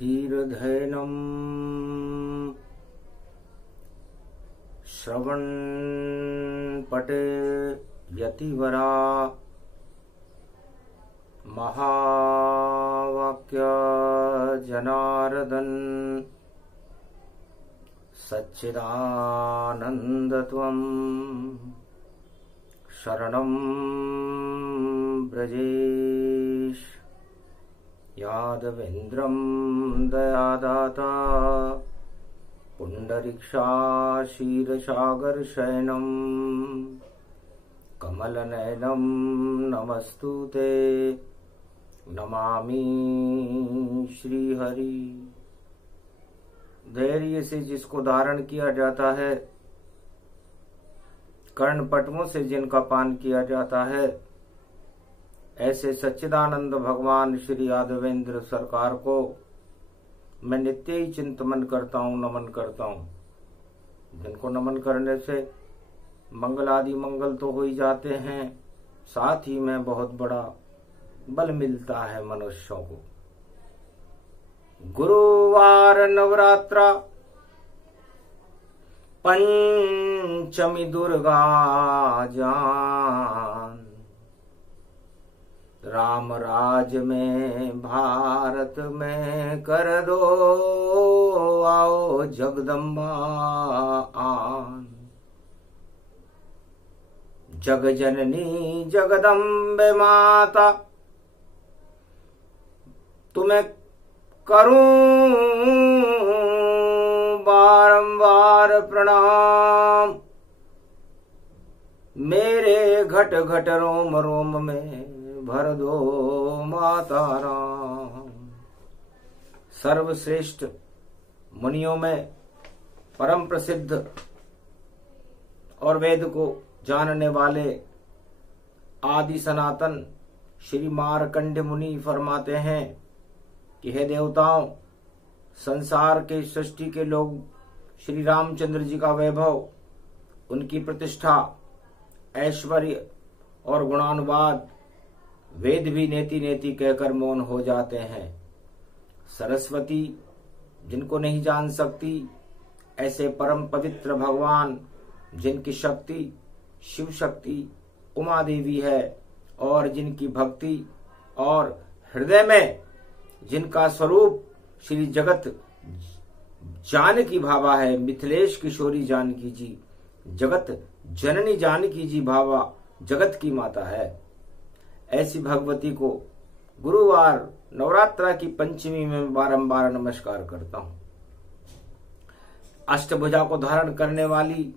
धीरधैनं श्रवण पटे यतिवरा महावाक्य जनार्दन सच्चिदानन्दत्वं शरणं ब्रजेश यादवेन्द्रं दयादाता पुण्डरीक्षाशीर्षागरशयनं कमलनयनं नमस्तुते नमामि श्रीहरि। धैर्य से जिसको धारण किया जाता है, कर्णपटुओं से जिनका पान किया जाता है, ऐसे सच्चिदानंद भगवान श्री यादवेंद्र सरकार को मैं नित्य ही चिंतन करता हूँ, नमन करता हूँ। जिनको नमन करने से मंगल आदि मंगल तो हो ही जाते हैं, साथ ही में बहुत बड़ा बल मिलता है मनुष्यों को। गुरुवार नवरात्रा पंचमी दुर्गा जान, राम राज में भारत में कर दो आओ जगदम्बा आन। जग जननी जगदम्बे माता तुम्हें करूं बारंबार प्रणाम। मेरे घट घट रोम रोम में भर दो माता राम। सर्वश्रेष्ठ मुनियों में परम प्रसिद्ध और वेद को जानने वाले आदि सनातन श्री मार्कंडेय मुनि फरमाते हैं कि हे देवताओं, संसार के सृष्टि के लोग श्री रामचंद्र जी का वैभव, उनकी प्रतिष्ठा, ऐश्वर्य और गुणानुवाद वेद भी नेति नेति कहकर मौन हो जाते हैं। सरस्वती जिनको नहीं जान सकती, ऐसे परम पवित्र भगवान जिनकी शक्ति शिव शक्ति उमा देवी है और जिनकी भक्ति और हृदय में जिनका स्वरूप श्री जगत जानकी भावा है, मिथिलेश किशोरी जानकी जी, जगत जननी जानकी जी भावा जगत की माता है। ऐसी भगवती को गुरुवार नवरात्रा की पंचमी में बारंबार नमस्कार करता हूं। अष्टभुजा को धारण करने वाली,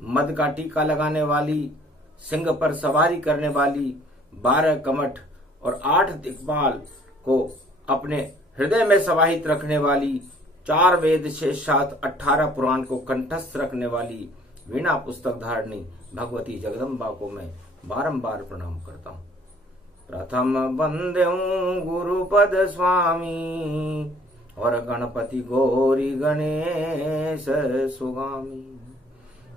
मद का टीका लगाने वाली, सिंह पर सवारी करने वाली, 12 कमठ और 8 दिक्पाल को अपने हृदय में समाहित रखने वाली, 4 वेद 6 18 पुराण को कंठस्थ रखने वाली, वीणा पुस्तक धारणी भगवती जगदम्बा को मैं बारंबार प्रणाम करता हूँ। प्रथम वंद्यं गुरुपद स्वामी और गणपति गौरी गणेश सुगामी।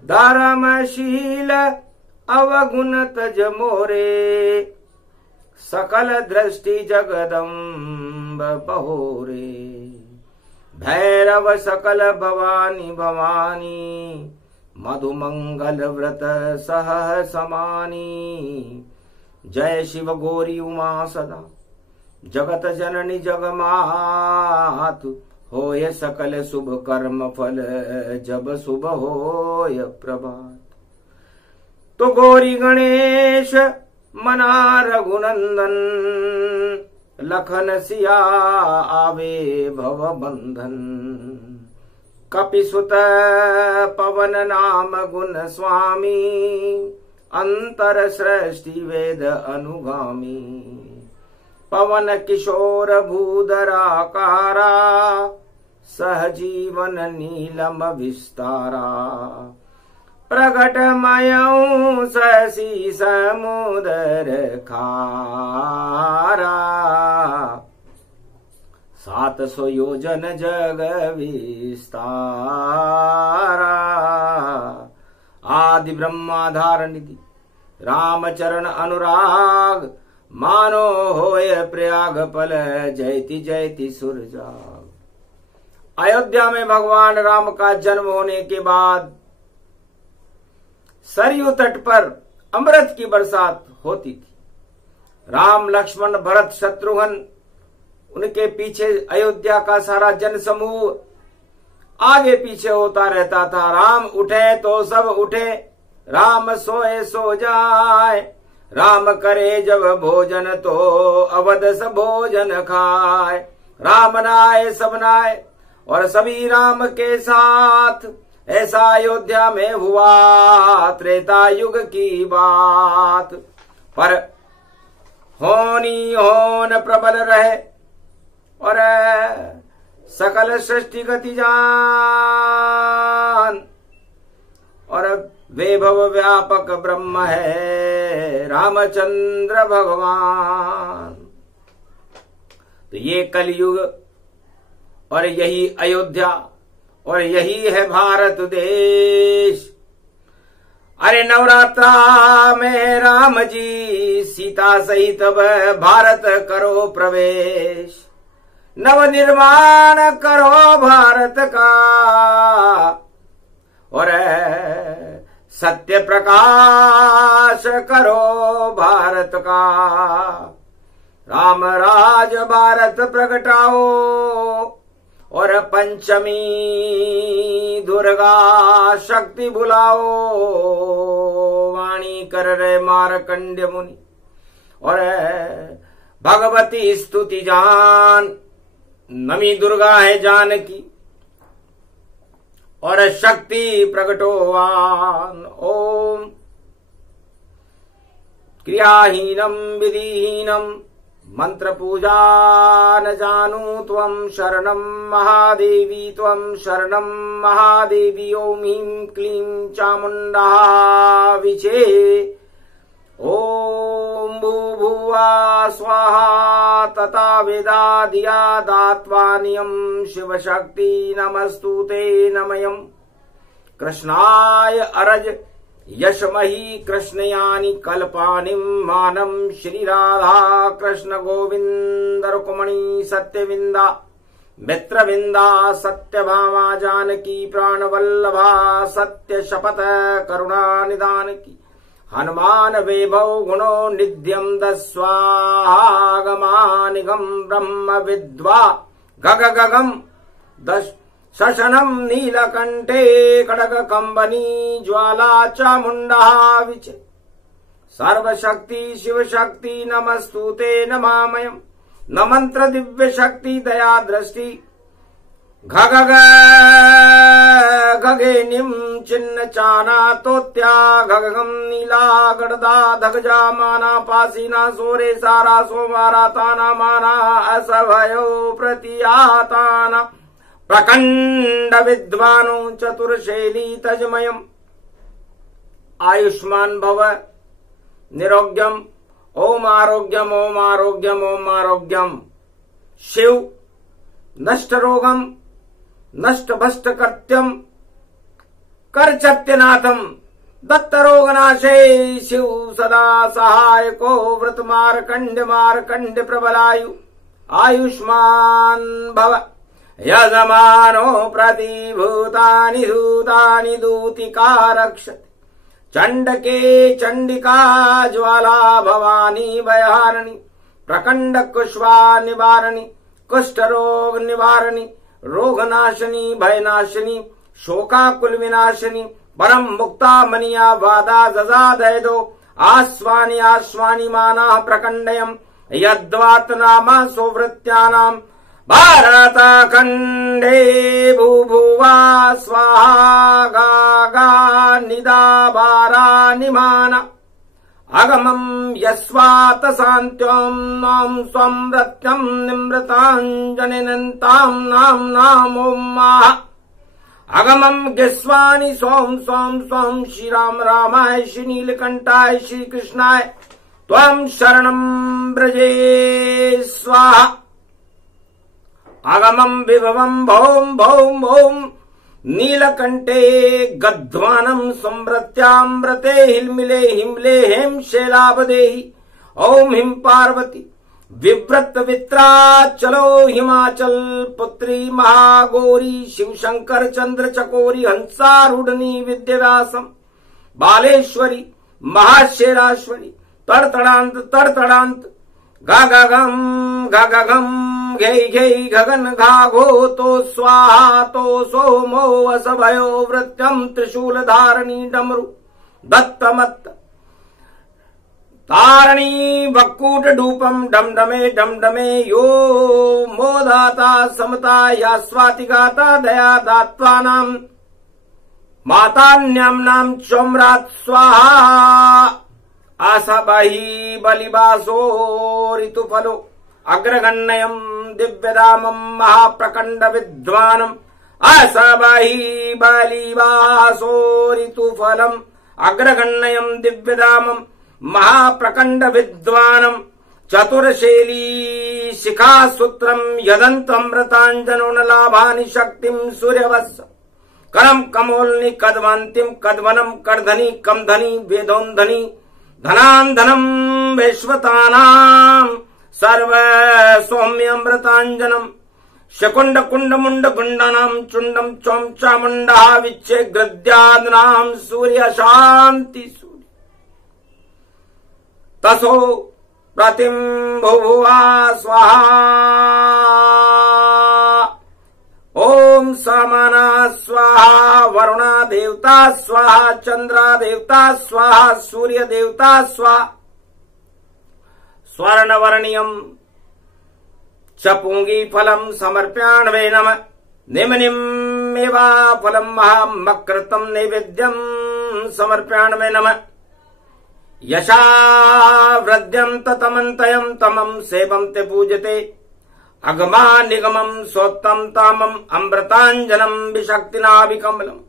धर्मशील अवगुण तज मोरे, सकल दृष्टि जगदम्ब बहोरे। भैरव सकल भवानी भवानी, मधुमंगल व्रत सह समानी। जय शिव गौरी उमा सदा, जगत जननी जगमात। होय सकल शुभ कर्म फल, जब शुभ होय प्रभात। तो गौरी गणेश मना रघुनंदन, लखन सिया आवे भव बंधन। कपिसुत पवन नाम गुण स्वामी, अंतर सृष्टि वेद अनुगामी। पवन किशोर भूधराकारा, सहजीवन नीलम विस्तारा। प्रगटमयं शशि समुदर खारा। 700 योजन जग विस्तारा। आदि ब्रह्माधार निधि रामचरण अनुराग। मानो होय प्रयाग पल, जयति जयति सुरजाग। अयोध्या में भगवान राम का जन्म होने के बाद सरयू तट पर अमृत की बरसात होती थी। राम, लक्ष्मण, भरत, शत्रुघ्न, उनके पीछे अयोध्या का सारा जन समूह आगे पीछे होता रहता था। राम उठे तो सब उठे, राम सोए सो जाए, राम करे जब भोजन तो अवध सब भोजन खाए। राम नाए सब नाए और सभी राम के साथ, ऐसा अयोध्या में हुआ त्रेता युग की बात। पर होनी होन प्रबल रहे और सकल सृष्टि गति जान, और वैभव व्यापक ब्रह्म है रामचंद्र भगवान। तो ये कलयुग और यही अयोध्या और यही है भारत देश। अरे नवरात्रा में राम जी सीता सहित भारत करो प्रवेश, नव निर्माण करो भारत का और सत्य प्रकाश करो भारत का। राम राज भारत प्रगटाओ और पंचमी दुर्गा शक्ति बुलाओ। वाणी कर रहे मारकंड्य मुनि और भगवती स्तुति जान, नमी दुर्गा है जानकी और शक्ति प्रगटोवान। ओम क्रियाहीनम विधिहीनम मंत्र पूजा न जानू त्वं शरणं महादेवी, त्वं शरणं महादेवी। ओम ह्रीं क्लीं चामुंडा विचे। ओम भूभुवा स्वाहा तथा वेदा दिया दात्वानियम शिव शक्ति नमस्तुते नमयम। कृष्णाय अरज यशमही कृष्णयानि कल्पानिम मानम श्री राधा कृष्ण गोविंद रुक्मणी सत्यविंदा मित्रविंदा सत्यभामा जानकी प्राणवल्लभा सत्य शपथ करुणा निदान की। हनुमान वैभव गुणो निध्यम दस्वागमानिगम ब्रह्म विद्वा गग गगम दश शशनम नीलकंठे खड्ग कंबनी ज्वाला चामुंडा विचे। सर्वशक्ति शिव शक्ति नमस्तुते नमामयम्। न मंत्र दिव्य शक्ति दया दृष्टि घग गगेनिम चिन्ह चाना तोत्या घगम नीला गड़दा धगजा माना पासीना सोरे सारा सोमारा ताना माना असभयो प्रतियाताना प्रकंड विद्वानो चतुर्शैली तजमयम्। आयुष्मान भव निरोग्यम ओम आरोग्यम ओम आरोग्यम ओम आरोग्यम। शिव नष्ट रोगम नष्ट भष्ट कृत्यम करचत्यनाथम दत्त रोगनाशे। शिव सदा सहायको व्रत मारकंड प्रबलायु आयुष्मान भव। यजमानो प्रतिभूतानि दूतानि दूतिका रक्षति। चंडके चंडिका ज्वाला भवानी भयहारिणी प्रकंड कुष्वा निवारणी कुष्ठ रोग निवारणी रोगनाशिनी भयनाशिनी शोकाकुल विनाशिनी परम मुक्ता मनिया वादा जजा दयदो आस्वानि आस्वानि माना प्रकंडयम्। यद्वात नामा सोवृत्यानाम भारतखंडे भूभुवा स्वाहा गा निदा भारा निमाना। अगमम् यस्वात शान्त्यों नाम स्वमृत्यं निमृताञ्जनिनन्ताम् नाम नाम ओम माह। अगमम् गिस्वानि सोम सोम सोम श्री राम रामाय श्री नीलकंठाय श्री कृष्णाय त्वं शरणं व्रजे स्वाहा। अगमम् विभवम् भौम भौम भौम नीलकंठे गध्वानम् संवृत्यामृते हिमले हिमले हेम शैलाभदेहि। ओम हिम पार्वती विव्रत वित्रा चलो हिमाचल पुत्री महागौरी शिव शंकर चंद्र चकोरी हंसारूढ़नी विद्याव्यासम बालेश्वरी महाशेराश्वरी तड़तड़ांत गागम घै घै गगन घाघो तो स्वाहा तो सोमो असभयो वृत्यम त्रिशूल धारणी डमरु दत्तमत्त तारणी वक्कूट डूपम डमडमे यो मोदाता समता या स्वातिगाता दया दात्वानाम मातान्यम नाम चोम्रात स्वाहा आसाबाही बलिबासो ऋतुफलो अग्रगण्यम दिव्यदामम महाप्रकंड विद्वानम आसाबाही बलिबासो ऋतुफलम अग्रगण्यम दिव्यदामम महाप्रकंड विद्वानम चतुरशैली शिखा सूत्रम यदंतमृतांजनो न लाभानि शक्तिम सूर्यवत्स करम कमोलनि कदवंतिम कदवनम करधनी कमधनी वेदोन्धनी धनांधनम वैश्वतानाम सर्व सौम्यमृतांजनम शकुंड कुंड मुंड गुंडनाम चुंडम चोम चामुंडा विच्छे गृद्यादनाम सूर्य शांति तसो प्रतिम भुभुआ स्वाहा ओम समाना स्वाहा वरुणा देवता स्वाहा चंद्रा देवता स्वाहा सूर्य देवता स्वाहा स्वर्णवर्णियम चपुंगी फलम समर्प्याण वे नम निम्निमेवा फलम महामकृतम नैवेद्यम समर्प्याण वे नम यशा वृद्ध्यम ततमन्तयम तमम सेवम ते पूजते अगमा निगमम सोत्तम तामम अमृतांजनम विशक्तिना विकमलम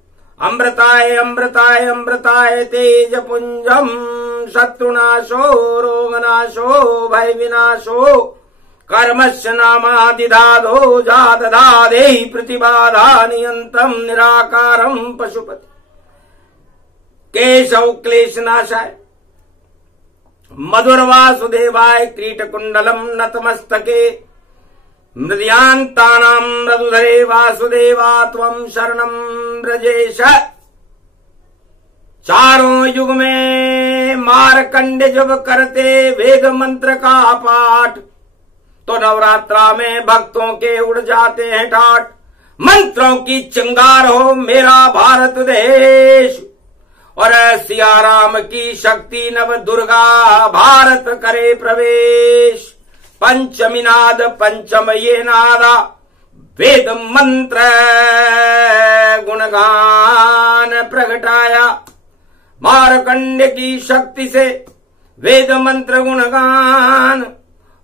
अमृताय अमृताय अमृताय तेज पुंजम शत्रुनाशो रोगनाशो भय विनाशो कर्मस्य नामादिधादो जादधादे प्रतिबाधा नियंतम निराकारम पशुपति केशव क्लेशनाशाय मधुर वासुदेवाय क्रीटकुंडलम नतमस्तके मृदयांतानां मृदुधरे वासुदेवा त्वं शरणं ब्रजेश। चारों युग में मारकंड जब करते वेद मंत्र का पाठ तो नवरात्रा में भक्तों के उड़ जाते हैं ठाट। मंत्रों की चिंगार हो मेरा भारत देश और सिया राम की शक्ति नव दुर्गा भारत करे प्रवेश। पंचमी नाद पंचम ये नादा वेद मंत्र गुणगान प्रगटाया। मारकंड की शक्ति से वेद मंत्र गुणगान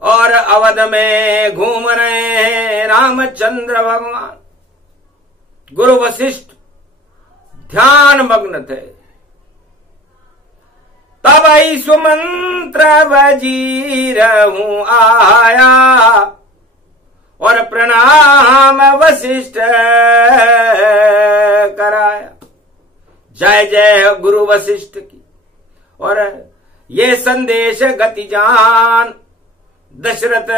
और अवध में घूम रहे हैं रामचंद्र भगवान। गुरु वशिष्ठ ध्यान मग्न थे, तब ही सुमंत्र वजीर हूं आया और प्रणाम वशिष्ठ कराया। जय जय गुरु वशिष्ठ की। और ये संदेश गति जान दशरथ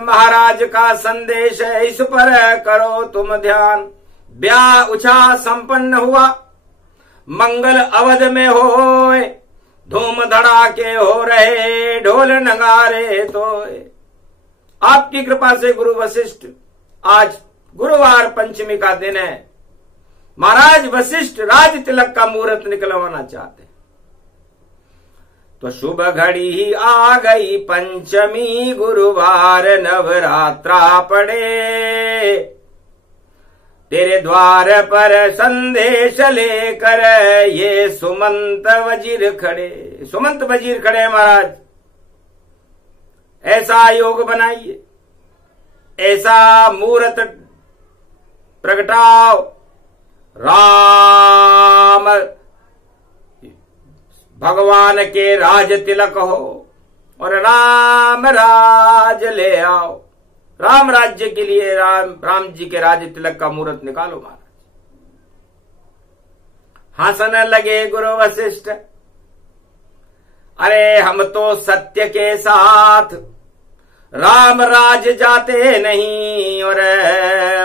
महाराज का संदेश है, इस पर करो तुम ध्यान। ब्याह उछा संपन्न हुआ, मंगल अवध में होए, धूम धड़ाके हो रहे, ढोल नगारे तोए। आपकी कृपा से गुरु वशिष्ठ, आज गुरुवार पंचमी का दिन है, महाराज वशिष्ठ राज तिलक का मुहूर्त निकलवाना चाहते हैं। तो शुभ घड़ी ही आ गई पंचमी, गुरुवार नवरात्रा पड़े। तेरे द्वार पर संदेश लेकर ये सुमंत वजीर खड़े। सुमंत वजीर खड़े महाराज, ऐसा योग बनाइए, ऐसा मुहूर्त प्रगटाओ, राम भगवान के राज तिलक हो और राम राज ले आओ। राम राज्य के लिए राम जी के राज तिलक का मुहूर्त निकालो महाराज। हंसने लगे गुरु वशिष्ठ, अरे हम तो सत्य के साथ राम राज जाते नहीं, और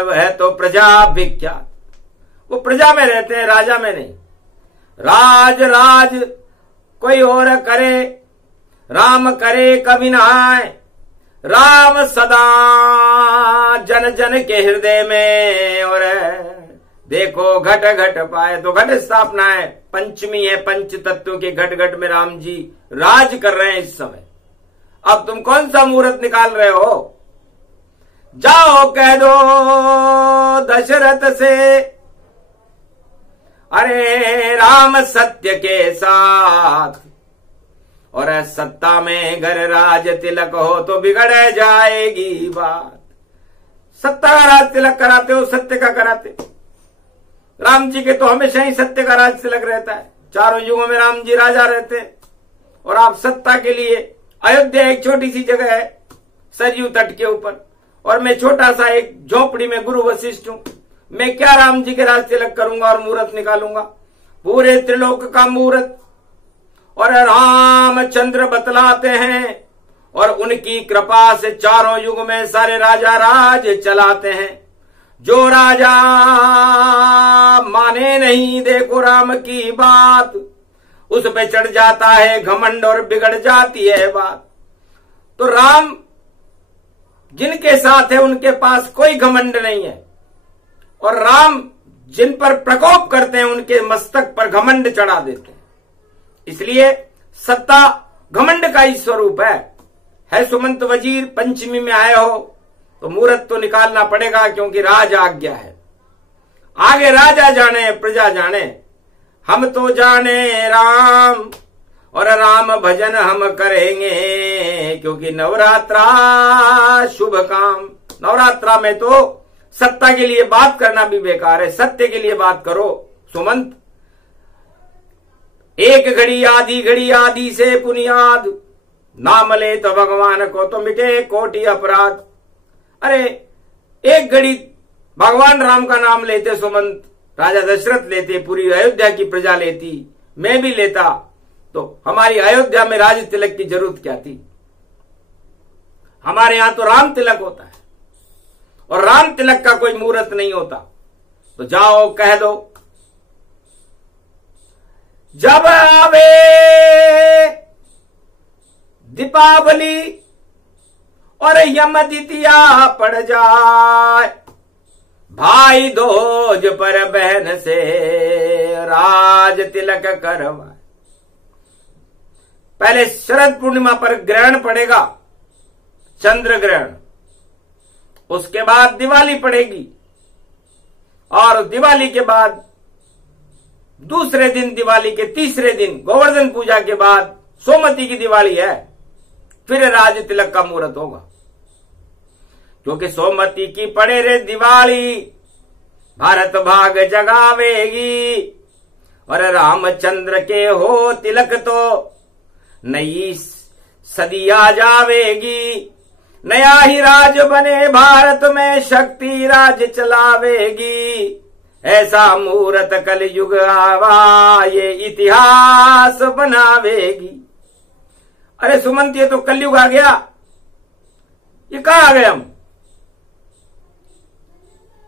वह तो प्रजा विख्यात। वो प्रजा में रहते हैं, राजा में नहीं। राज कोई और करे, राम करे कभी न आए। राम सदा जन जन के हृदय में, और देखो घट घट पाए। तो घट स्थापना है, पंचमी है, पंच तत्व के घट घट में राम जी राज कर रहे हैं इस समय। अब तुम कौन सा मुहूर्त निकाल रहे हो? जाओ कह दो दशरथ से, अरे राम सत्य के साथ, और सत्ता में अगर राज तिलक हो तो बिगड़ जाएगी बात। सत्ता का राज तिलक कराते हो, सत्य का कराते। राम जी के तो हमेशा ही सत्य का राज तिलक रहता है। चारों युगों में राम जी राजा रहते हैं, और आप सत्ता के लिए। अयोध्या एक छोटी सी जगह है सरयू तट के ऊपर, और मैं छोटा सा एक झोपड़ी में गुरु वशिष्ठ हूं। मैं क्या राम जी के राज तिलक करूंगा और मुहूर्त निकालूंगा? पूरे त्रिलोक का मुहूर्त और रामचंद्र बतलाते हैं, और उनकी कृपा से चारों युग में सारे राजा राज चलाते हैं। जो राजा माने नहीं देखो राम की बात, उस पे चढ़ जाता है घमंड और बिगड़ जाती है बात। तो राम जिनके साथ है उनके पास कोई घमंड नहीं है, और राम जिन पर प्रकोप करते हैं उनके मस्तक पर घमंड चढ़ा देते हैं। इसलिए सत्ता घमंड का ही स्वरूप है। सुमंत वजीर, पंचमी में आए हो तो मुहूर्त तो निकालना पड़ेगा, क्योंकि राज आज्ञा है। आगे राजा जाने प्रजा जाने, हम तो जाने राम, और राम भजन हम करेंगे, क्योंकि नवरात्रा शुभ काम। नवरात्रा में तो सत्ता के लिए बात करना भी बेकार है, सत्य के लिए बात करो सुमंत। एक घड़ी आदि से पुनियाद, नाम ले तो भगवान को तो मिटे कोटि अपराध। अरे एक घड़ी भगवान राम का नाम लेते सुमंत, राजा दशरथ लेते, पूरी अयोध्या की प्रजा लेती, मैं भी लेता, तो हमारी अयोध्या में राज तिलक की जरूरत क्या थी? हमारे यहां तो राम तिलक होता है, और राम तिलक का कोई मुहूर्त नहीं होता। तो जाओ कह दो, जब आवे दीपावली और यम द्वितीया पड़ जाए, भाई दोज पर बहन से राज तिलक करवाए। पहले शरद पूर्णिमा पर ग्रहण पड़ेगा, चंद्र ग्रहण, उसके बाद दिवाली पड़ेगी, और दिवाली के बाद दूसरे दिन, दिवाली के तीसरे दिन, गोवर्धन पूजा के बाद सोमवती की दिवाली है, फिर राज तिलक का मुहूर्त होगा। क्योंकि सोमवती की पड़े रे दिवाली, भारत भाग जगावेगी, और रामचंद्र के हो तिलक तो नई सदी आ जावेगी। नया ही राज बने भारत में, शक्ति राज चलावेगी। ऐसा मुहूर्त कल युग आवा, ये इतिहास बनावेगी। अरे सुमंत, ये तो कलयुग आ गया, ये कहां आ गए हम?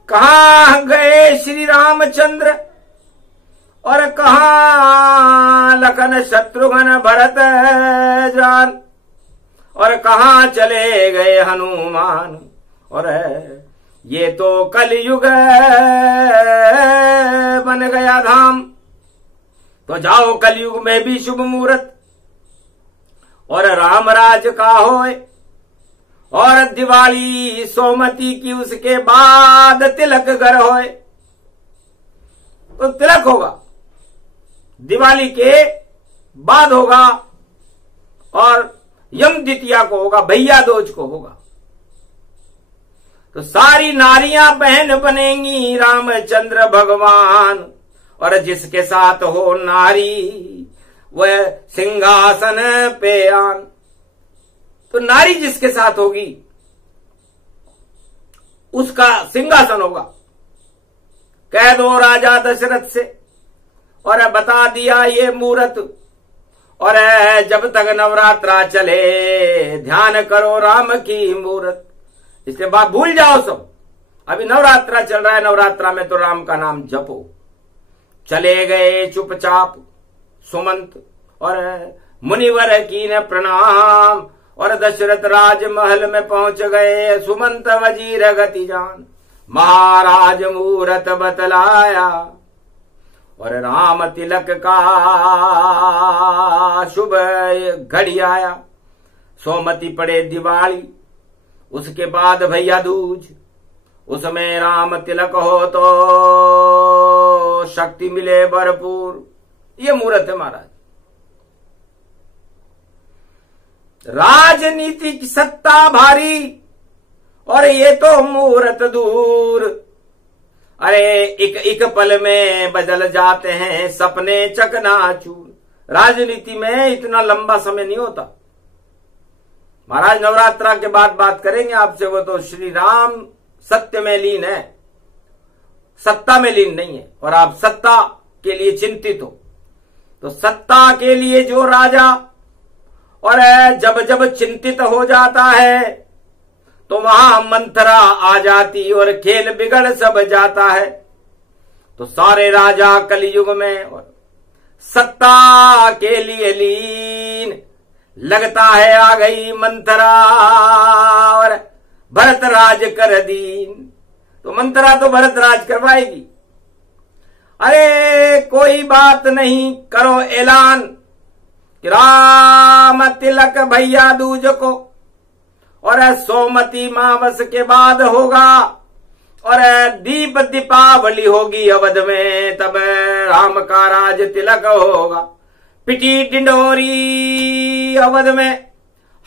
कहां गए श्री रामचंद्र, और कहां लखन शत्रुघ्न भरत जान, और कहां चले गए हनुमान। और ये तो कलयुग बन गया धाम। तो जाओ कलयुग में भी शुभ मुहूर्त, और रामराज का होए, और दिवाली सोमवती की उसके बाद तिलक घर होए। तो तिलक होगा दिवाली के बाद होगा, और यम द्वितीया को होगा, भैया दूज को होगा। तो सारी नारियां बहन बनेंगी रामचंद्र भगवान, और जिसके साथ हो नारी वह सिंहासन पे आन। तो नारी जिसके साथ होगी उसका सिंहासन होगा। कह दो राजा दशरथ से, और बता दिया ये मुहूर्त, और जब तक नवरात्रा चले ध्यान करो राम की मूरत। इसके बाद भूल जाओ सब, अभी नवरात्रा चल रहा है, नवरात्रा में तो राम का नाम जपो। चले गए चुपचाप सुमंत और मुनिवर की न प्रणाम, और दशरथ राजमहल में पहुंच गए सुमंत वजीर गति जान। महाराज मूरत बतलाया और राम तिलक का शुभ घड़ी आया। सोमती पड़े दिवाली, उसके बाद भैया दूज, उसमें राम तिलक हो तो शक्ति मिले भरपूर। ये मुहूर्त है महाराज। राजनीति की सत्ता भारी और ये तो मुहूर्त दूर। अरे एक पल में बदल जाते हैं सपने चकनाचूर। राजनीति में इतना लंबा समय नहीं होता महाराज। नवरात्रा के बाद बात करेंगे आपसे, वो तो श्री राम सत्य में लीन है, सत्ता में लीन नहीं है। और आप सत्ता के लिए चिंतित हो तो सत्ता के लिए जो राजा और जब जब चिंतित हो जाता है तो वहां मंथरा आ जाती और खेल बिगड़ सब जाता है। तो सारे राजा कलयुग में और सत्ता के लिए लीन, लगता है आ गई मंथरा और भरत राज कर दीन। तो मंथरा तो भरत राज करवाएगी। अरे कोई बात नहीं, करो ऐलान कि राम तिलक भैया दूज को और सोमती मावस के बाद होगा और दीप दीपावली होगी अवध में, तब राम का राज तिलक होगा। पिटी डिंडोरी अवध में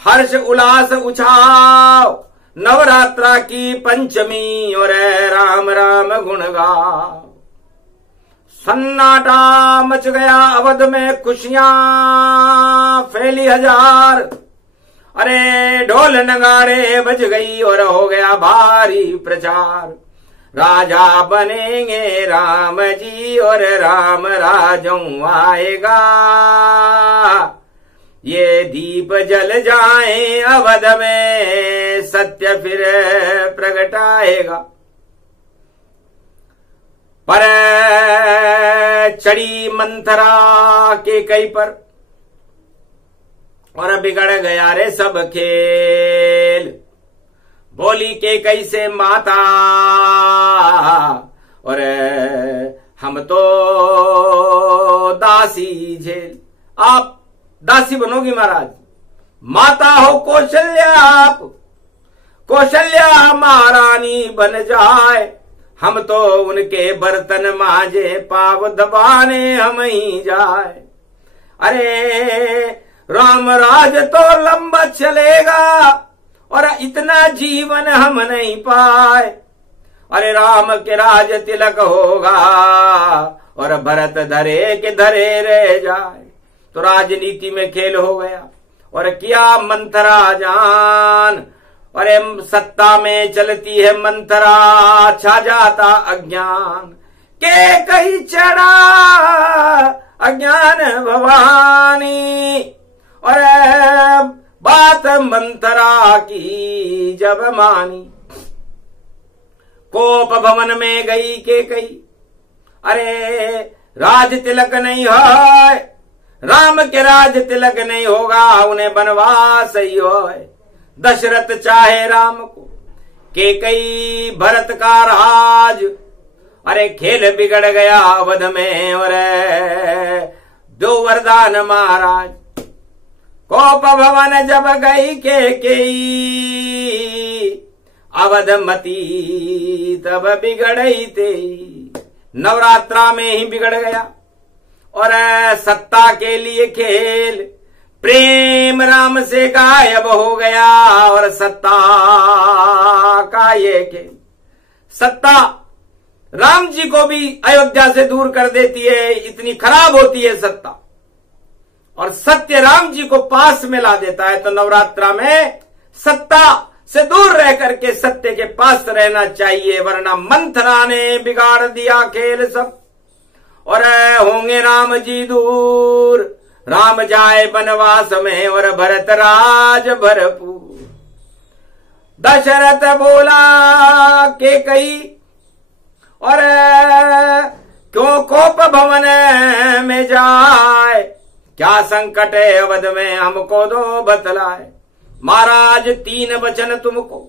हर्ष उल्लास उछाओ, नवरात्रा की पंचमी और राम राम गुण गाओ। सन्नाटा मच गया अवध में, खुशियां फैली हजार। अरे ढोल नगाड़े बज गई और हो गया भारी प्रचार। राजा बनेंगे राम जी और राम राजों आएगा। ये दीप जल जाए अवध में, सत्य फिर प्रगटाएगा। पर चढ़ी मंथरा के कई पर और बिगड़ गया रे सब खेल। बोली के कैसे माता और हम तो दासी झेल। आप दासी बनोगी महाराज, माता हो कौशल्या, आप कौशल्या महारानी बन जाए। हम तो उनके बर्तन मांजे, पाव दबाने हम ही जाए। अरे राम राज तो लंबा चलेगा और इतना जीवन हम नहीं पाए। अरे राम के राज तिलक होगा और भरत धरे के धरे रह जाए। तो राजनीति में खेल हो गया और किया मंथरा जान। अरे सत्ता में चलती है मंथरा, छा जाता अज्ञान। के कहीं चढ़ा अज्ञान भवानी और बात मंथरा की जब मानी। कोप भवन में गई के कई, अरे राज तिलक नहीं है, राम के राज तिलक नहीं होगा, उन्हें बनवास ही हो। दशरथ चाहे राम को, के कई भरत का राज। अरे खेल बिगड़ गया अवध में और दो वरदान महाराज। कोप भवन जब गई के कई, अवध मती तब बिगड़ई ते। नवरात्रा में ही बिगड़ गया और सत्ता के लिए खेल। प्रेम राम से गायब हो गया और सत्ता का ये खेल। सत्ता राम जी को भी अयोध्या से दूर कर देती है, इतनी खराब होती है सत्ता। और सत्य राम जी को पास में ला देता है। तो नवरात्रा में सत्ता से दूर रह करके सत्य के पास रहना चाहिए, वरना मंथरा ने बिगाड़ दिया खेल सब। और होंगे राम जी दूर, राम जाए बनवास में और भरत राज भरपूर। दशरथ बोला के कई और क्यों कोप भवन में जाए, क्या संकट है अवध में हमको दो बतलाए। महाराज 3 वचन तुमको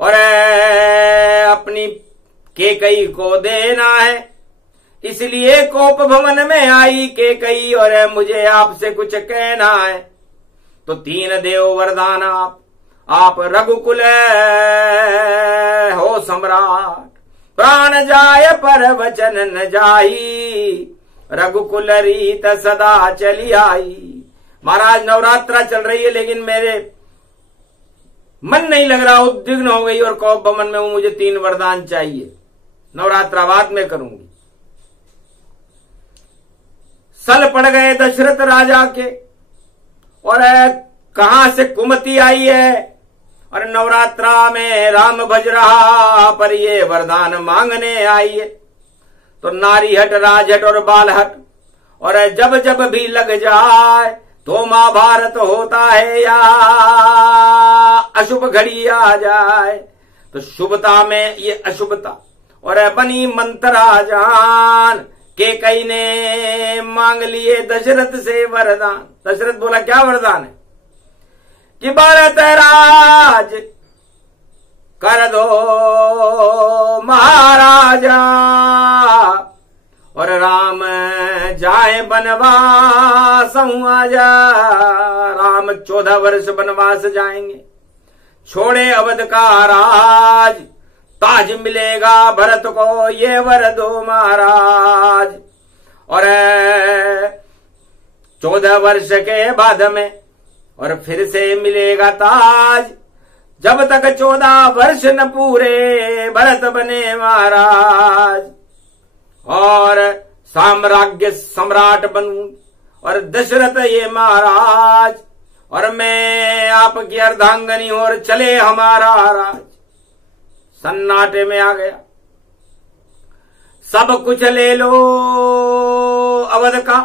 और अपनी केकई को देना है, इसलिए कोप भवन में आई केकई और मुझे आपसे कुछ कहना है। तो 3 देव वरदान आप रघुकुल हो सम्राट, प्राण जाय पर वचन न जाई, रघुकुल रीत सदा चली आई। महाराज नवरात्रा चल रही है लेकिन मेरे मन नहीं लग रहा, उद्विग्न हो गई और कोप भवन में हूं, मुझे 3 वरदान चाहिए, नवरात्रा बाद में करूंगी। सल पड़ गए दशरथ राजा के और कहां से कुमति आई है और नवरात्रा में राम भज रहा पर ये वरदान मांगने आई है। तो नारी हट राजहट और बाल हट और जब जब भी लग जाए तो महाभारत होता है या अशुभ घड़ी आ जाए। तो शुभता में ये अशुभता और बनी मंत्रा जान के कई ने मांग लिए दशरथ से वरदान। दशरथ बोला क्या वरदान है कि भरत राज कर दो महाराजा और राम जाए बनवास आजा। राम 14 वर्ष बनवास जाएंगे, छोड़े अवध का राज, ताज मिलेगा भरत को ये वर दो महाराज। और 14 वर्ष के बाद में और फिर से मिलेगा ताज, जब तक 14 वर्ष न पूरे भरत बने महाराज। और साम्राज्य सम्राट बनूं और दशरथ ये महाराज, और मैं आपकी अर्धांगनी और चले हमारा राज। सन्नाटे में आ गया, सब कुछ ले लो अवध का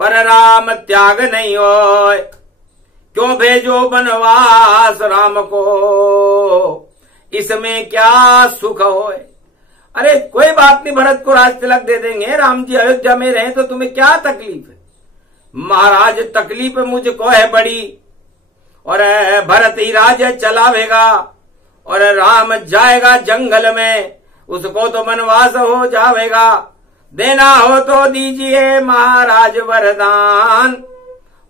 पर राम त्याग नहीं होए, क्यों भेजो बनवास राम को इसमें क्या सुख होए। अरे कोई बात नहीं, भरत को राज तिलक दे देंगे, राम जी अयोध्या में रहे तो तुम्हें क्या तकलीफ है। महाराज तकलीफ मुझको है बड़ी, और भरत ही राज चलावेगा और राम जाएगा जंगल में, उसको तो वनवास हो जाएगा। देना हो तो दीजिए महाराज वरदान,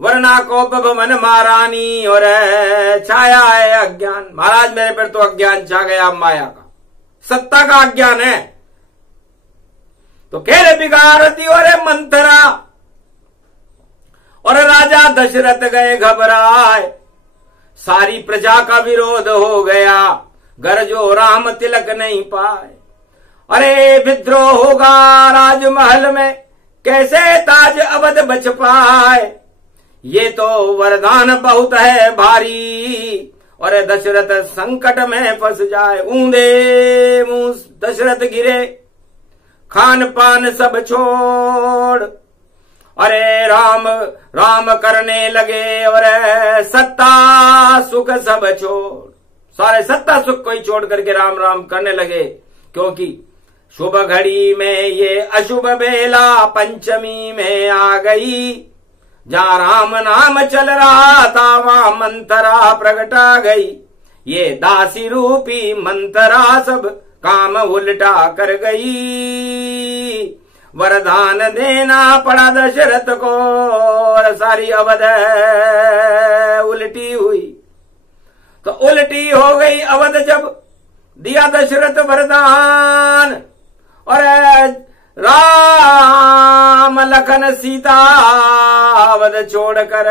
वरना कोप भवन महारानी और छाया है अज्ञान। महाराज मेरे पर तो अज्ञान छा गया, माया का सत्ता का अज्ञान है। तो खेल बिगाड़ती और मंथरा, और राजा दशरथ गए घबराए, सारी प्रजा का विरोध हो गया, गरजो राम तिलक नहीं पाए। अरे विद्रोह होगा राजमहल में, कैसे ताज अवध बच पाए। ये तो वरदान बहुत है भारी, और दशरथ संकट में फंस जाए। ऊंधे मुंह दशरथ गिरे, खान पान सब छोड़, अरे राम राम करने लगे और सत्ता सुख सब छोड़। सारे सत्ता सुख को ही छोड़ करके राम राम करने लगे, क्योंकि शुभ घड़ी में ये अशुभ बेला पंचमी में आ गई। जहां राम नाम चल रहा था वहां मंथरा प्रगटा गई। ये दासी रूपी मंथरा सब काम उल्टा कर गई। वरदान देना पड़ा दशरथ को, और सारी अवध उल्टी हुई। तो उल्टी हो गई अवध जब दिया दशरथ वरदान, और राम लखन सीता अवध छोड़कर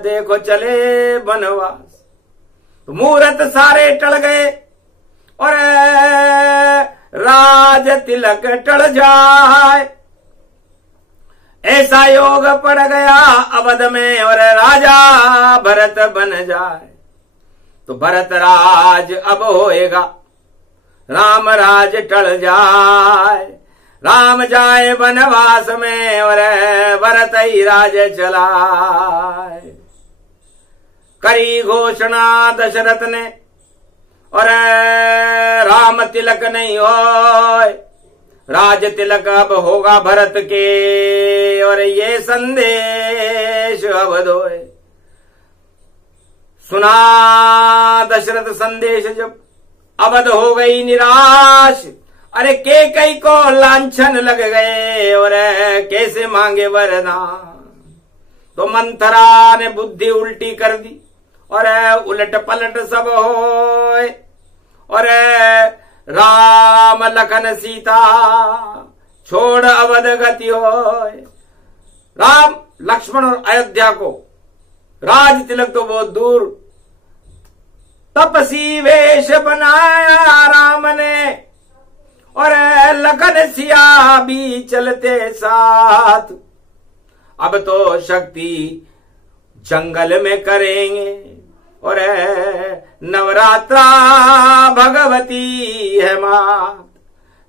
देखो चले बनवास। तो मुहूर्त सारे टल गए और राज तिलक टल जाए। ऐसा योग पड़ गया अवध में और राजा भरत बन जाए। तो भरत राज अब होएगा, राम राज टल जाए। राम जाए वनवास में और भरत ही राज चलाए। करी घोषणा दशरथ ने और राम तिलक नहीं होए, राज तिलक अब होगा भरत के और ये संदेश अवध होए। सुना दशरथ संदेश जब अवध हो गई निराश, अरे कैकेयी को लांछन लग गए और कैसे मांगे वरदान। तो मंथरा ने बुद्धि उल्टी कर दी और उलट पलट सब होए और राम लखन सीता छोड़ अवध गति होए। राम लक्ष्मण और अयोध्या को राज तिलक तो बहुत दूर, तपसी वेश बनाया राम ने और लखन सिया भी चलते साथ। अब तो शक्ति जंगल में करेंगे और नवरात्रा भगवती है मात,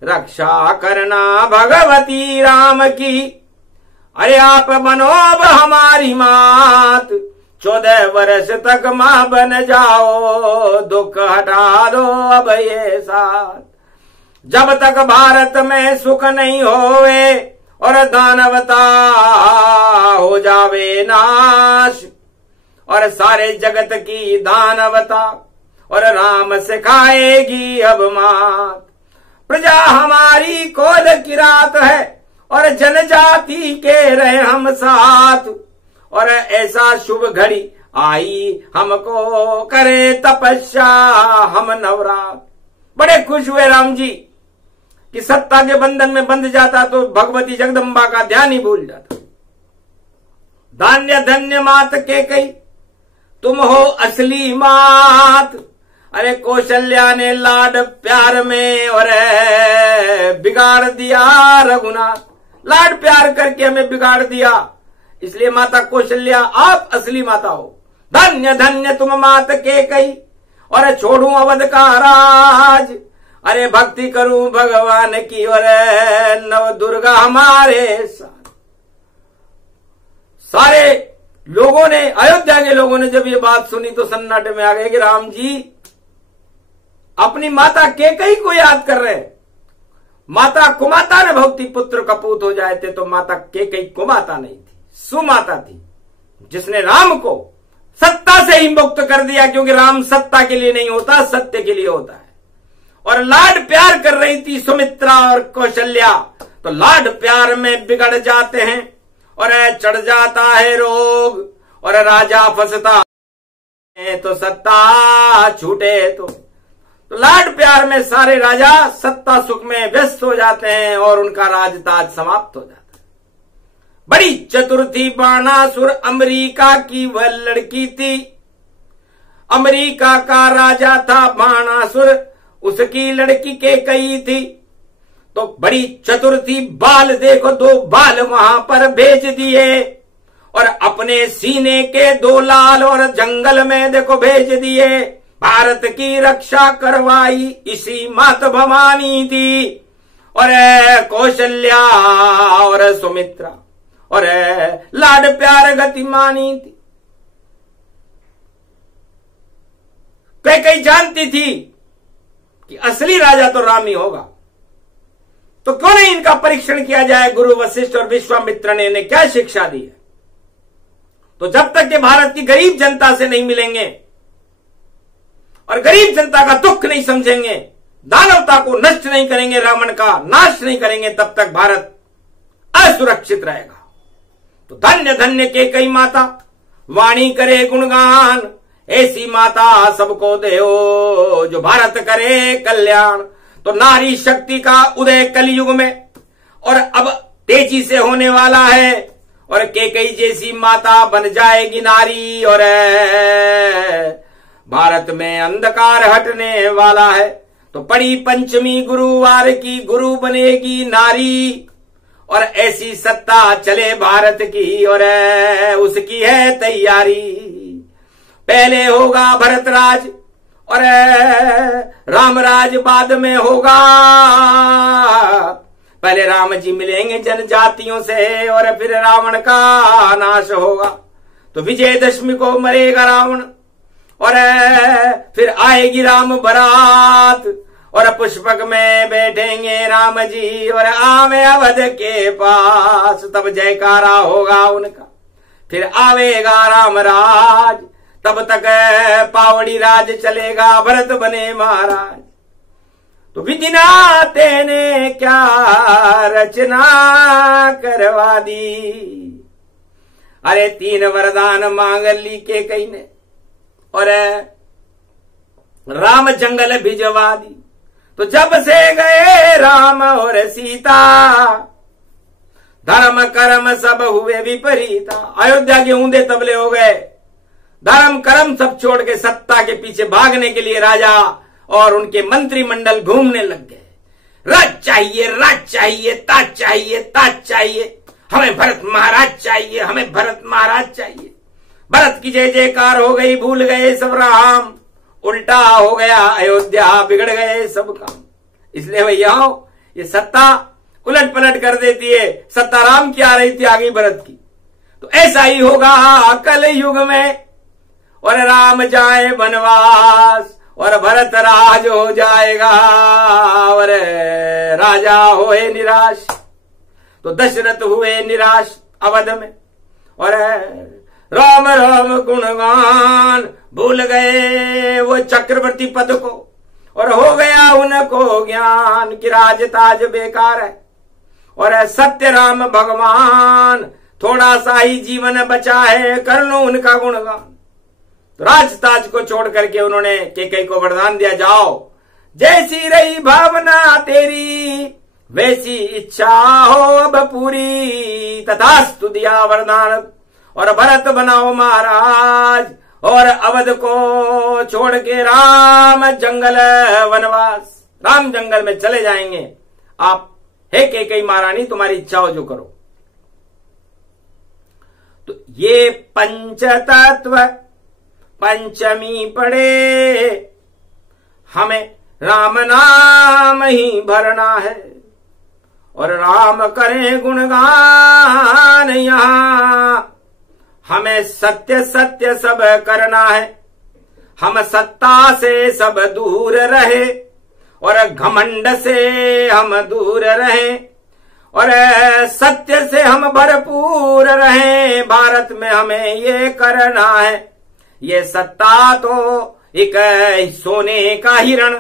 रक्षा करना भगवती राम की। अरे आप बनो अब हमारी मात, 14 वर्ष तक मां बन जाओ, दुख हटा दो अब ये साथ। जब तक भारत में सुख नहीं होवे और दानवता हो जावे नाश, और सारे जगत की दानवता और राम सिखाएगी अब मात। प्रजा हमारी कोद की रात है और जनजाति के रहे हम साथ, और ऐसा शुभ घड़ी आई हमको करे तपस्या हम नवरात। बड़े खुश हुए राम जी कि सत्ता के बंधन में बंध जाता तो भगवती जगदम्बा का ध्यान ही भूल जाता। धान्य धन्य मात कैकेयी तुम हो असली मात। अरे कौशल्या ने लाड प्यार में और बिगाड़ दिया रघुनाथ, लाड प्यार करके हमें बिगाड़ दिया, इसलिए माता कौशल्या आप असली माता हो। धन्य धन्य तुम मात कैकेयी और छोड़ू अवध का राज। अरे भक्ति करूं भगवान की और नव दुर्गा हमारे साथ। सारे लोगों ने, अयोध्या के लोगों ने जब ये बात सुनी तो सन्नाटे में आ गए कि राम जी अपनी माता कैकेयी को याद कर रहे हैं। माता कुमाता ने भक्ति पुत्र कपूत हो जाए थे, तो माता कैकेयी कुमाता नहीं थी, सुमाता थी, जिसने राम को सत्ता से ही मुक्त कर दिया, क्योंकि राम सत्ता के लिए नहीं होता, सत्य के लिए होता है। और लाड प्यार कर रही थी सुमित्रा और कौशल्या, तो लाड प्यार में बिगड़ जाते हैं और चढ़ जाता है रोग और राजा फंसता है, तो सत्ता छूटे तो लाड प्यार में सारे राजा सत्ता सुख में व्यस्त हो जाते हैं और उनका राजताज समाप्त हो जाता है। बड़ी चतुर थी बाणासुर, अमेरिका की वह लड़की थी। अमेरिका का राजा था बाणासुर, उसकी लड़की कैकेयी थी। तो बड़ी चतुर थी, बाल देखो 2 बाल वहां पर भेज दिए और अपने सीने के 2 लाल और जंगल में देखो भेज दिए। भारत की रक्षा करवाई इसी मात भवानी थी, और कौशल्या और सुमित्रा और लाड प्यार गतिमानी थी। कैकेयी जानती थी कि असली राजा तो राम ही होगा, तो क्यों नहीं इनका परीक्षण किया जाए। गुरु वशिष्ठ और विश्वामित्र ने इन्हें क्या शिक्षा दी है। तो जब तक के भारत की गरीब जनता से नहीं मिलेंगे और गरीब जनता का दुख नहीं समझेंगे, दानवता को नष्ट नहीं करेंगे, रावण का नाश नहीं करेंगे, तब तक भारत असुरक्षित रहेगा। तो धन्य धन्य कैकेयी माता, वाणी करे गुणगान, ऐसी माता सबको देओ जो भारत करे कल्याण। तो नारी शक्ति का उदय कलयुग में और अब तेजी से होने वाला है, और कैकेयी जैसी माता बन जाएगी नारी, और भारत में अंधकार हटने वाला है। तो पड़ी पंचमी गुरुवार की, गुरु बनेगी नारी, और ऐसी सत्ता चले भारत की, और उसकी है तैयारी। पहले होगा भरतराज और रामराज बाद में होगा, पहले राम जी मिलेंगे जनजातियों से और फिर रावण का नाश होगा। तो विजयदशमी को मरेगा रावण और फिर आएगी राम बारात और पुष्पक में बैठेंगे राम जी और आवे अवध के पास, तब जयकारा होगा उनका। फिर आवेगा राम राज, तब तक पावड़ी राज चलेगा, भरत बने महाराज। तो विधिनाते ने क्या रचना करवा दी, अरे 3 वरदान मांग ली के कई ने और राम जंगल भिजवा दी। तो जब से गए राम और सीता, धर्म कर्म सब हुए विपरीता। अयोध्या के ऊंधे तबले हो गए, धर्म कर्म सब छोड़ के सत्ता के पीछे भागने के लिए राजा और उनके मंत्रिमंडल घूमने लग गए। राज चाहिए, राज चाहिए, ताज चाहिए, ताज चाहिए, हमें भरत महाराज चाहिए, हमें भरत महाराज चाहिए। भरत की जय जयकार हो गई, भूल गए सब राम, उल्टा हो गया अयोध्या, बिगड़ गए सब काम। इसलिए भैया ये सत्ता उलट पलट कर देती है। सत्ता राम की आ रही थी, आ गई भरत की। तो ऐसा ही होगा कल युग में, और राम जाए वनवास और भरत राज हो जाएगा और राजा होए निराश। तो दशरथ हुए निराश अवध में और राम राम गुणगान भूल गए वो चक्रवर्ती पद को, और हो गया उनको ज्ञान कि राज ताज बेकार है और सत्य राम भगवान, थोड़ा सा ही जीवन बचा है, कर लो उनका गुणगान। तो राजताज को छोड़ करके उन्होंने कैकेयी को वरदान दिया, जाओ जैसी रही भावना तेरी वैसी इच्छा हो अब पूरी, तथास्तु दिया वरदान और भरत बनाओ महाराज और अवध को छोड़ के राम जंगल वनवास, राम जंगल में चले जाएंगे। आप हे कैकेयी महारानी तुम्हारी इच्छा हो जो करो। तो ये पंचतत्व पंचमी पड़े, हमें राम नाम ही भरना है और राम करें गुणगान यहां, हमें सत्य सत्य सब करना है, हम सत्ता से सब दूर रहे और घमंड से हम दूर रहे और सत्य से हम भरपूर रहे। भारत में हमें ये करना है, ये सत्ता तो एक सोने का हिरण,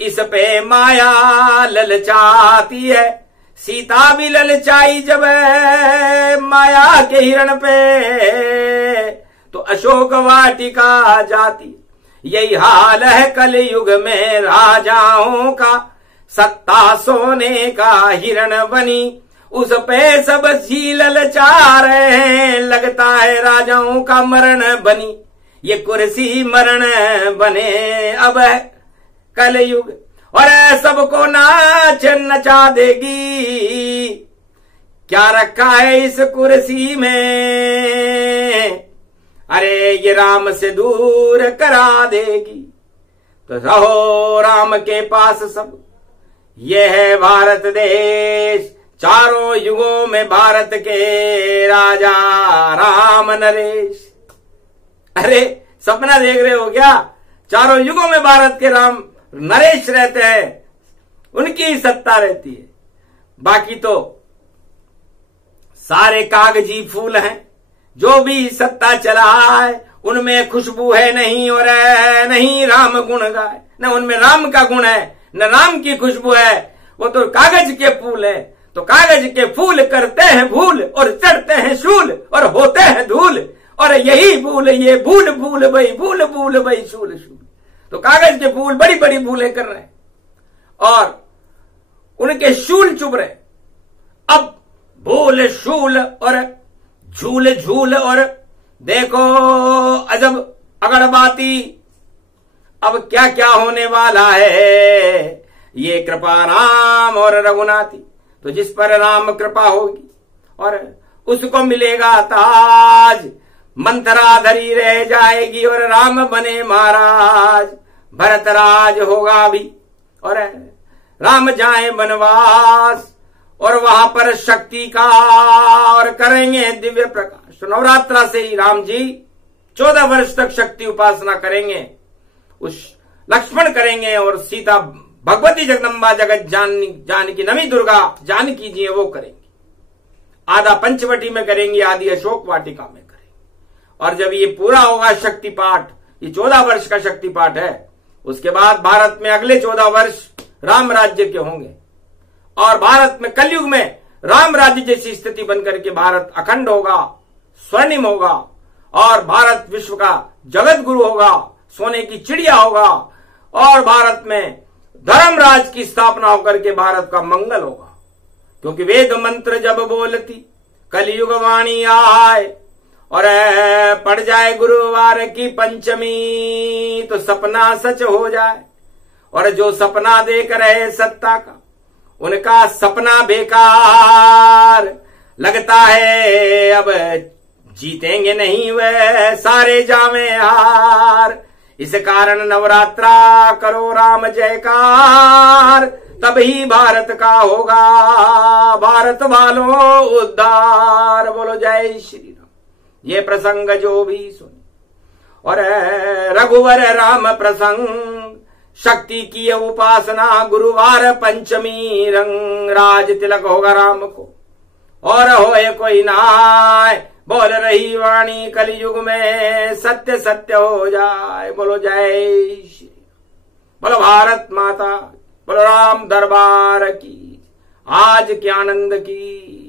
इस पे माया ललचाती है, सीता भी ललचाई जब माया के हिरण पे, तो अशोक वाटिका जाती। यही हाल है कलयुग में राजाओं का, सत्ता सोने का हिरण बनी, उस पे सब जी ललचा रहे हैं, लगता है राजाओं का मरण बनी। ये कुर्सी मरण बने अब कलयुग और सबको नाच नचा देगी, क्या रखा है इस कुर्सी में, अरे ये राम से दूर करा देगी। तो रहो राम के पास सब, ये है भारत देश, चारों युगों में भारत के राजा राम नरेश। अरे सपना देख रहे हो क्या? चारों युगों में भारत के राम नरेश रहते हैं, उनकी ही सत्ता रहती है, बाकी तो सारे कागजी फूल हैं। जो भी सत्ता चला है उनमें खुशबू है नहीं और नहीं राम गुण गाए, न उनमें राम का गुण है न राम की खुशबू है, वो तो कागज के फूल है। तो कागज के फूल करते हैं भूल और चढ़ते हैं शूल और होते हैं धूल, और यही भूल ये भूल भूल भई भूल भूल भई शूल शूल। तो कागज के फूल बड़ी बड़ी भूलें कर रहे हैं और उनके शूल चुभ रहे। अब भूल शूल और झूल झूल और देखो अजब अगड़बाती, अब क्या क्या होने वाला है। ये कृपा राम और रघुनाथी, तो जिस पर राम कृपा होगी और उसको मिलेगा ताज, मंथरा धरी रह जाएगी और राम बने महाराज, भरत राज होगा भी और राम जाए वनवास और वहां पर शक्ति का और करेंगे दिव्य प्रकाश। तो नवरात्रा से ही राम जी 14 वर्ष तक शक्ति उपासना करेंगे, उस लक्ष्मण करेंगे और सीता भगवती जगदम्बा जगत जानकी नवी दुर्गा जानकी जी वो करेंगे। आधा पंचवटी में करेंगे, आधी अशोक वाटिका में करेंगे। और जब ये पूरा होगा शक्ति पाठ, ये 14 वर्ष का शक्ति पाठ है, उसके बाद भारत में अगले 14 वर्ष राम राज्य के होंगे और भारत में कलयुग में राम राज्य जैसी स्थिति बनकर के भारत अखंड होगा, स्वर्णिम होगा और भारत विश्व का जगत गुरु होगा, सोने की चिड़िया होगा और भारत में धर्मराज की स्थापना होकर के भारत का मंगल होगा। क्योंकि वेद मंत्र जब बोलती कलयुग वाणी आए और पड़ जाए गुरुवार की पंचमी तो सपना सच हो जाए। और जो सपना देख रहे सत्ता का उनका सपना बेकार लगता है, अब जीतेंगे नहीं वह सारे जामे हार। इस कारण नवरात्रा करो राम जयकार, तभी भारत का होगा भारत वालों उद्धार। बोलो जय श्री राम। ये प्रसंग जो भी सुने और रघुवर राम प्रसंग, शक्ति की उपासना गुरुवार पंचमी रंग, राज तिलक होगा राम को और होए कोई नाय, बोल रही वाणी कलयुग में सत्य सत्य हो जाए। बोलो जय श्री, बोलो भारत माता, बोलो राम दरबार की, आज के आनंद की।